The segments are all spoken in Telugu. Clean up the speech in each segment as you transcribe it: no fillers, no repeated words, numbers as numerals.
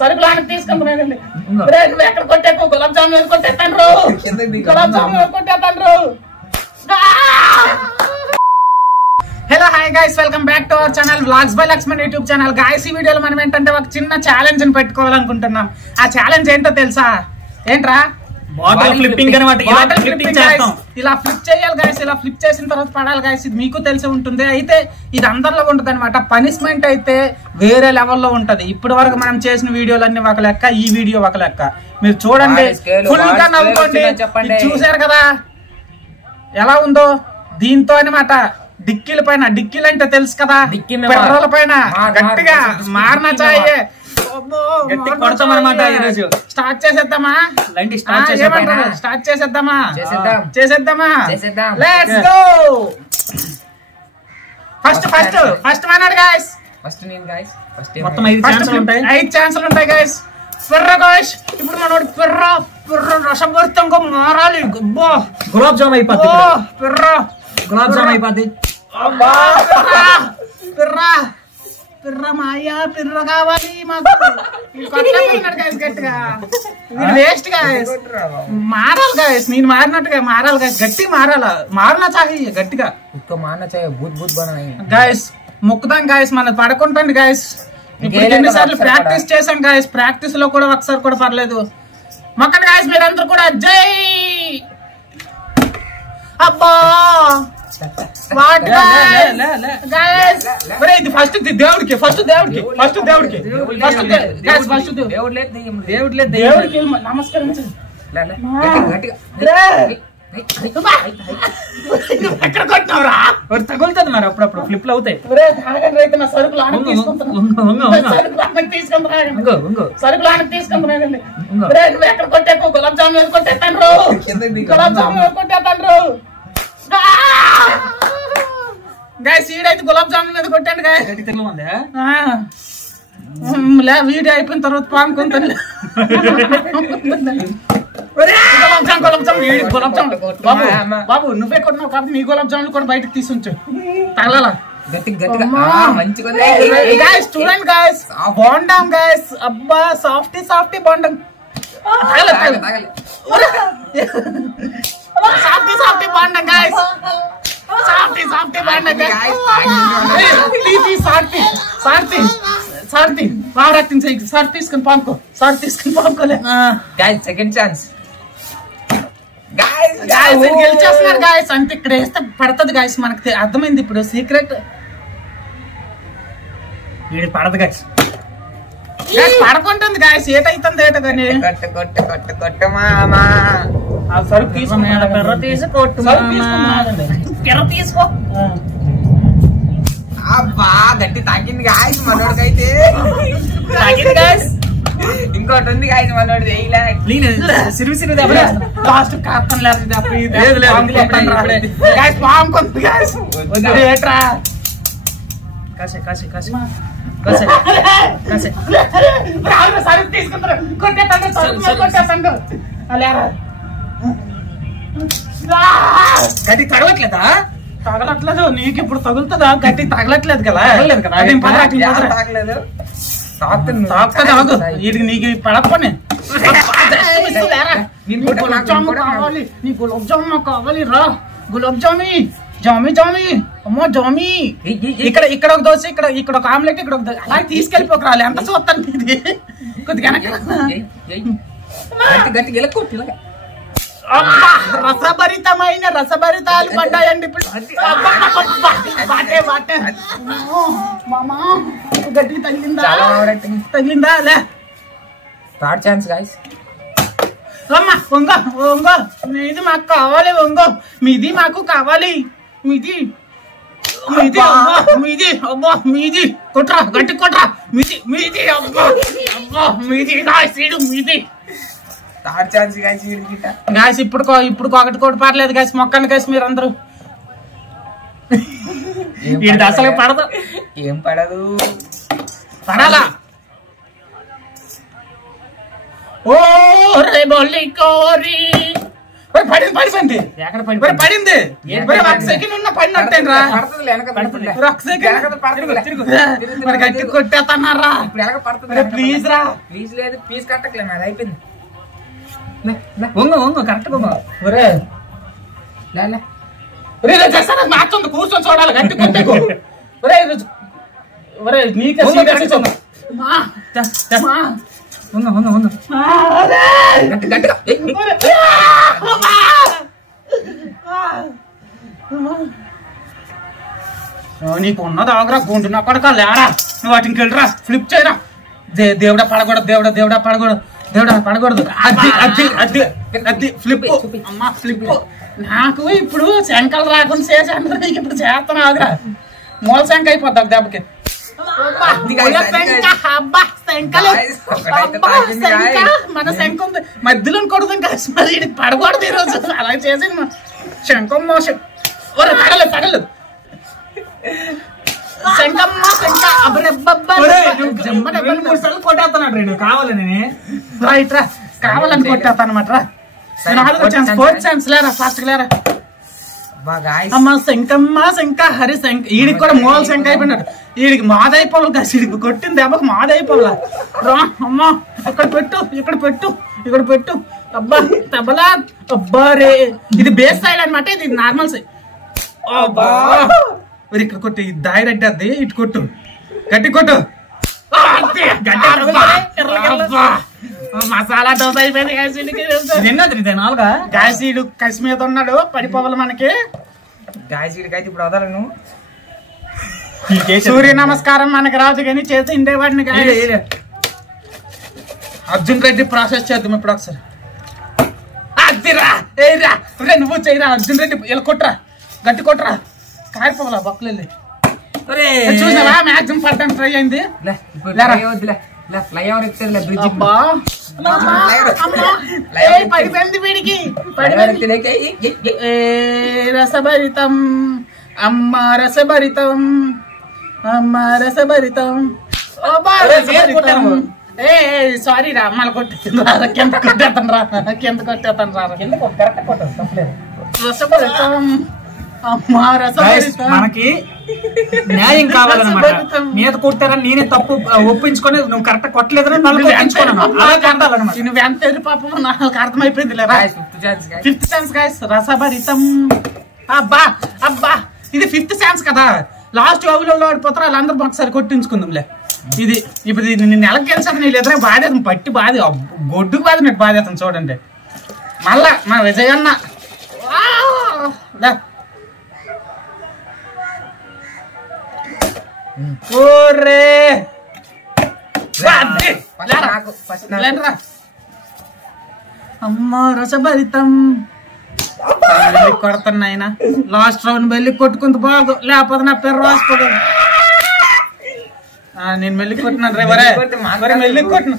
సరుకులు తీసుకుంటున్నానండి. ఎక్కడ కొట్టాకు గులాబ్ జామున్ కొట్టేస్తాను, గులాబ్ జామున్ కొట్టేస్తాను. Hello hi guys, welcome back to our channel vlogs by Laxman YouTube channel. Guys ఈ వీడియోలో మనం ఏంటంటే ఒక చిన్న ఛాలెంజ్ ని పెట్టుకోవాలనుకుంటున్నాం. ఆ ఛాలెంజ్ ఏంటో తెలుసా? ఏంట్రా? బాటిల్ ఫ్లిప్పింగ్ అన్నమాట. ఇలా ఫ్లిప్ చేయాలి గైస్. ఇలా ఫ్లిప్ చేసిన తర్వాత పడాలి గైస్. ఇది మీకు తెలిసి ఉంటుంది. అయితే ఇది అందరిలో ఉంటుంది అనమాట. పనిష్మెంట్ అయితే వేరే లెవెల్లో ఉంటది. ఇప్పటి వరకు మనం చేసిన వీడియోలన్నీ ఒక లెక్క, ఈ వీడియో ఒక లెక్క. మీరు చూడండి, ఫుల్ గా నవ్వుకోండి. చూసారు కదా ఎలా ఉందో? దీంతో అనమాట డిక్కీల పైన, డిక్కీలు అంటే తెలుసు కదా, పెట్రోల్ పైన గట్టిగా మారనా చాయే స్టార్ట్ చేసేద్దామా? స్టార్ట్ చేసేద్దామా? Let's go. ఫస్ట్ మనడు గైస్. మొత్తం 5 ఛాన్సులు ఉంటాయి గైస్. పిర్ర గైస్, ఇప్పుడు మనోడు పిర్ర రసభరితంగా మారాలి. గులాబ్ జామ్ అయిపోద్ది. గులాబ్ జామ్ అయిపోద్ది. పిర్ర మాయా, పిర్ర కావాలి మాకు. గట్టిగా వేస్ట్ గాయస్. మారాలి గాయస్, నేను మారినట్టుగా మారాలి గాయస్. గట్టిగా మారాలా, మారినా చాయి గట్టిగా గాయస్. మొక్కుదాం గాయస్, మన పడుకుంటాండి గాయస్. ఇప్పుడు ఎన్నిసార్లు ప్రాక్టీస్ చేసాం గాయస్. ప్రాక్టీస్ లో కూడా ఒకసారి కూడా పర్లేదు. మొక్కండి గాయస్ మీరందరూ కూడా. జై అబ్బా. ఇది ఫస్ట్ దేవుడికి, దేవుడికి నమస్కరించు. ఎక్కడ కొట్టినవరా? తగులుతుంది మరి అప్పుడప్పుడు ఫ్లిప్లు అవుతాయి. సరుకులు తీసుకుంటున్నానండి. ఎక్కడ కొట్టాకు గులాబ్ జామున్ కొట్టేస్తాను, గులాబ్ జామున్ కొట్టేస్తాను. గైస్ ఈడైతే గులాబ్ జామున్ మీద కొట్టాను గాయస్. వీడియో అయిపోయిన తర్వాత పాముకుంటాను. బాబు నువ్వే కొట్టినావు కాబట్టి నీ గులాబ్ జామున్ కూడా బయటకు తీసుంచు. తగలాలా చూడండి గాయస్. బాండాం గాయస్. అబ్బా సాఫ్టీ బాండం. సాఫ్టీ బాండం గాయస్. సాఫ్టీ బాండం గాయస్. సార్తి బాగా సార్ తీసుకుని పాముకోలే గాయస్. సెకండ్ ఛాన్స్ గెలిచేస్తున్నారు గాయస్. అంతే, ఇక్కడ వేస్తే పడుతుంది గాయస్. మనకి అర్థమైంది ఇప్పుడు సీక్రెట్. వీడి పడదు గాయస్. పడుకుంటుంది గాయస్. ఏటైతుంది ఏట కానీ సరుకు తీసుకో. అబ్బా గట్టి తాకింది గాయస్ మనోడికైతే. ఇంకోటి ఉంది గాయస్ మనోడి. లాస్ట్ కార్తన్ పాముకుంది గాయస్. ఏట్రా సరుకు తీసుకుంటారు. కొట్టేస్తాడు. గట్టి తగలట్లేదా? తగలట్లేదు. నీకు ఇప్పుడు తగులుతుందా? గట్టి తగలట్లేదు కదా. వీటికి నీకు పడపని. గులాబ్ జామున్ కావాలి రా. గులాబ్ జామి అమ్మో జామి. ఇక్కడ ఒక దోశ, ఇక్కడ ఒక ఆమ్లెట్, ఇక్కడ ఒక దోశ. అలా తీసుకెళ్ళిపోకరాలి. ఎంత చూస్తాను ఇది కొద్దిగా. రసభరితమైన రసభరితాలు పడ్డాయండి ఇప్పుడు. గట్టి తగిలిందా? లే థర్డ్ ఛాన్స్ గాయ్స్. అమ్మా ఒంగో మీది మాకు కావాలి. ఒంగో మీది మాకు కావాలి. మీది అబ్బా మీది కొట్రా, గట్టి కొట్రా. మీది అబ్బా మీది. Third chance guys. ఇప్పుడు ఒకటి కూడా పర్లేదు గాయస్. మొక్కండి గాయస్ మీరందరూ. వీడి అసలు పడదు. ఏం పడదు? పడాలా? ఓ రే బొల్లి కోరి పడిపోయింది ఎక్కడ పడింది ఒక సెకండ్ ఉన్న పడినట్టేరా మరి గట్టి కొట్టేస్తున్నారా ప్లీజ్ రా ప్లీజ్ లేదు ప్లీజ్ కట్టకలేదు అది అయిపోయింది కరెక్ట్ ఒరే చేస్తాను మ్యాచ్ ఉంది కూర్చొని చూడాలి గట్టి కొట్టేకు నీకే నీకు ఉన్నది ఆగరా గుండు నా కొడక లేరా నువ్వు వాటికి వెళ్ళరా ఫ్లిప్ చేయరా దేవుడా పడకూడదు దేవుడా పడకూడదు అది ఫ్లిప్ అమ్మా ఫ్లిప్ నాకు ఇప్పుడు శంకలు రాకుండా చేశాను నీకు ఇప్పుడు చేస్తాను ఆగరా మూల శంక అయిపోద్ది ఒక దెబ్బకి మన శంఖ ఉంది మధ్యలో కొడుతుంది మరి పడకూడదు ఈరోజు అలా చేసి శంఖం మోసం తగలేదు కొట్టేస్తున్నాడు కావాలని కావాలని కొట్టేస్తాను అనమాట ఫోర్త్ ఛాన్స్ లేరా ఫాస్ట్ లేరా అమ్మ శంక హరి శంక ఈడికి కూడా మూల శంక అయిపోయినాడు ఈడికి మాదైపోవాలి కాదు ఈడికి కొట్టిన దెబ్బకి మాదైపోవాలా రా అమ్మా ఇక్కడ పెట్టు అబ్బా తబలా అబ్బా రే ఇది బేస్ సైడ్ అనమాట ఇది నార్మల్ సైడ్ అబ్బా ఇక్కడ కొట్టు ఇది దాయిరెడ్డి అది ఇటు కొట్టు గట్టి కొట్టు మసాలా దోశ అయిపోయింది గాయసీడు కసి మీద ఉన్నాడు పడిపోవాలి మనకి గాయసీడికైతే ఇప్పుడు వదలను సూర్య నమస్కారం మనకి రాదు కానీ చేసి ఇండేవాడిని అర్జున్ రెడ్డి ప్రాసెస్ చేద్దాం ఇప్పుడు ఒకసారి అదిరా ఏరా నువ్వు చేయరా అర్జున్ రెడ్డి ఇలా కొట్టరా గట్టి కొట్టరా కారిపోవాలా బొక్కలు చూసావా మ్యాక్సిమం పడడానికి ట్రై అయింది పడిపోయింది వీడికి రసభరితం అమ్మ రసభరితం సారీ రా మళ్ళీ కొట్టేస్తాను కింద కొట్టేస్తాను రసభరితం మనకి న్యాయం కావాలన్నమాట మీద కొట్టారని నేనే తప్పు ఒప్పించుకొని నువ్వు కరెక్ట్ కొట్టలేదని నువ్వు ఎంత పాపం నాకు అర్థమైపోయింది లేదా ఫిఫ్త్ ఛాన్స్ గాయ్స్ రసభరితం అబ్బా ఇది ఫిఫ్త్ ఛాన్స్ కదా లాస్ట్ ఓవర్లో ఆడిపోతారు వాళ్ళందరూ ఒకసారి కొట్టించుకుందాంలే ఇది ఇప్పుడు నిన్ను నెలకి గెలిచాను నేను ఎదురే బాధేతం పట్టి బాధ గొడ్డుకు బాధినట్టు బాధేతం చూడండి మళ్ళా మా విజయన్న అమ్మా రసభరితం కొడతాను లాస్ట్ రౌండ్ వెళ్ళి కొట్టుకుంటూ బాగు లేకపోతే నా పేరు రాసుకోదు నేను మెల్లి కొట్టినాను రే మెల్లి కొట్టిన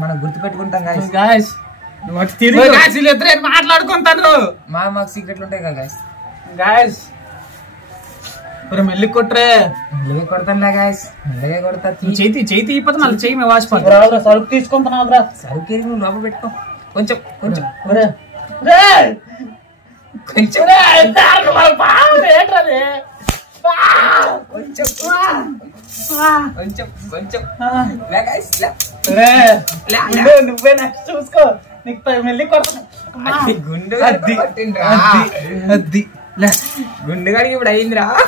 మనం గుర్తు పెట్టుకుంటాం మాట్లాడుకుంటాను మాకు సీక్రెట్లు ఉంటాయి కదా గాయస్ మెల్లి కొట్టరే మెల్లగా కొడతానులే గాయస్ మెల్లగా కొడతా చేతి ఇప్పటి మళ్ళీ చేయి మేము వాసిపోతాం సరుకు తీసుకుంటున్నావురా సరుకు నువ్వు లోపల పెట్టుకో కొంచెం నువ్వే నెక్స్ట్ చూసుకో నీకు మెల్లి కొడతాను గుండెగాడికి ఇప్పుడు అయిందిరా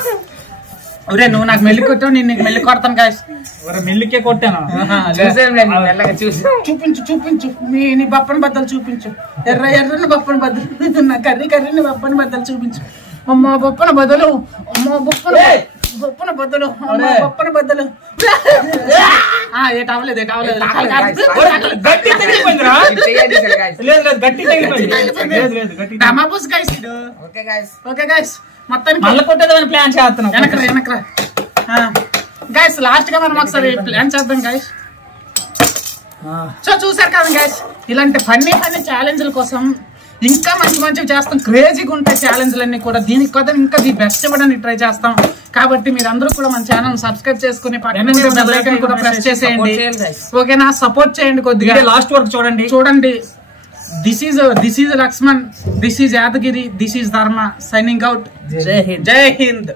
ఒరే నువ్వు నాకు మెల్లి కొట్టావు నేను నీకు మెల్లి కొడతాను గాయస్ మెల్లికే కొట్టాను చూపించు నీ బప్పని బద్దలు చూపించు ఎర్రని బప్పని బద్దలు నా కర్రీని బప్పని బద్దలు చూపించు అమ్మ బొప్పన బదులు బొప్పన బద్దలు ఏటవలేదు ఓకే గైస్ మొత్తానికి మళ్ళీ కొట్టేదని ప్లాన్ చేస్తున్నాం వెనకరా గైస్ లాస్ట్ గా మనం ఒకసారి ప్లాన్ చేద్దాం గైస్ సో చూసారు కదా గైస్ ఇలాంటి ఫన్నీ ఛాలెంజ్ల కోసం ఇంకా మంచిగా చేస్తాం క్రేజీగా ఉంటాయి ఛాలెంజ్లన్నీ కూడా దీనికి కదా ఇంకా ది బెస్ట్ ఇవ్వడానికి ట్రై చేస్తాం కాబట్టి మీరు అందరూ కూడా మన ఛానల్ సబ్స్క్రైబ్ చేసుకుని పక్కనే బెల్ ఐకాన్ కూడా ప్రెస్ చేసేయండి. ఓకేనా, సపోర్ట్ చేయండి కొద్దిగా, లాస్ట్ వరకు చూడండి. This is Lakshman, this is Yadagiri, this is Dharma, signing out. Jai Hind.